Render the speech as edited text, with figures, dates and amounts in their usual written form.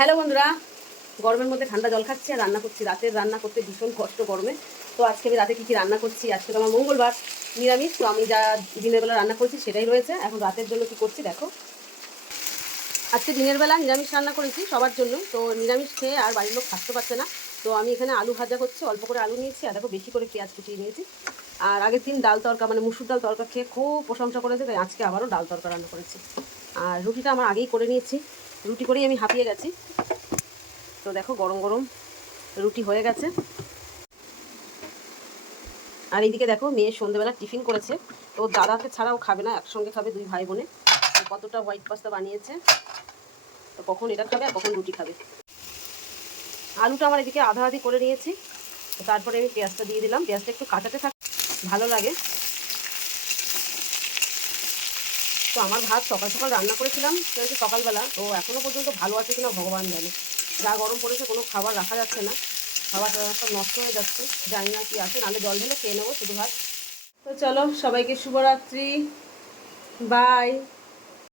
Hello বন্ধুরা, গরমের মধ্যে ঠান্ডা জল খাচ্ছি আর রান্না করছি। রাতের রান্না করতে ভীষণ কষ্ট গরমে। তো আজকে আমি রাতে কী রান্না করছি, আজকে তো আমার মঙ্গলবার, নিরামিষ। তো আমি যা দিনের বেলা রান্না করছি সেটাই রয়েছে। এখন রাতের জন্য কী করছি দেখো। আজকে দিনের বেলা নিরামিষ রান্না করেছি সবার জন্য। তো নিরামিষ খেয়ে আর বাড়ির লোক থাকতে পারছে না। তো আমি এখানে আলু ভাজা করছি, অল্প করে আলু নিয়েছি আর দেখো বেশি করে পেঁয়াজ কুচিয়ে নিয়েছি। আর আগের দিন ডাল তরকা মানে মুসুর ডাল তরকা খেয়ে খুব প্রশংসা করেছে, তাই আজকে আবারও ডাল তরকা রান্না করেছি। আর রুটিটা আমার আগেই করে নিয়েছি, রুটি করেই আমি হাঁপিয়ে গেছি। তো দেখো গরম গরম রুটি হয়ে গেছে। আর এইদিকে দেখো মেয়ে সন্ধ্যেবেলা টিফিন করেছে। তো দাদাকে ছাড়াও খাবে না, একসঙ্গে খাবে দুই ভাই বোনে। কতটা হোয়াইট পাস্তা বানিয়েছে, তো কখন এটা খাবে আর কখন রুটি খাবে। আলুটা আমার এদিকে আধা আধি করে নিয়েছি। তো তারপরে আমি পেঁয়াজটা দিয়ে দিলাম, পেঁয়াজটা একটু কাটাতে থাক, ভালো লাগে। তো আমার ভাত সকাল সকাল রান্না করেছিলাম সেটা সকালবেলা, তো এখনও পর্যন্ত ভালো আছে কিনা ভগবান জানে। যা গরম পড়েছে কোনো খাবার রাখা যাচ্ছে না, খাবার সব নষ্ট হয়ে যাচ্ছে। জানি না কি আছে, নাহলে জল ঢেলে খেয়ে নেবো শুধু ভাত। তো চলো, সবাইকে শুভরাত্রি, বাই।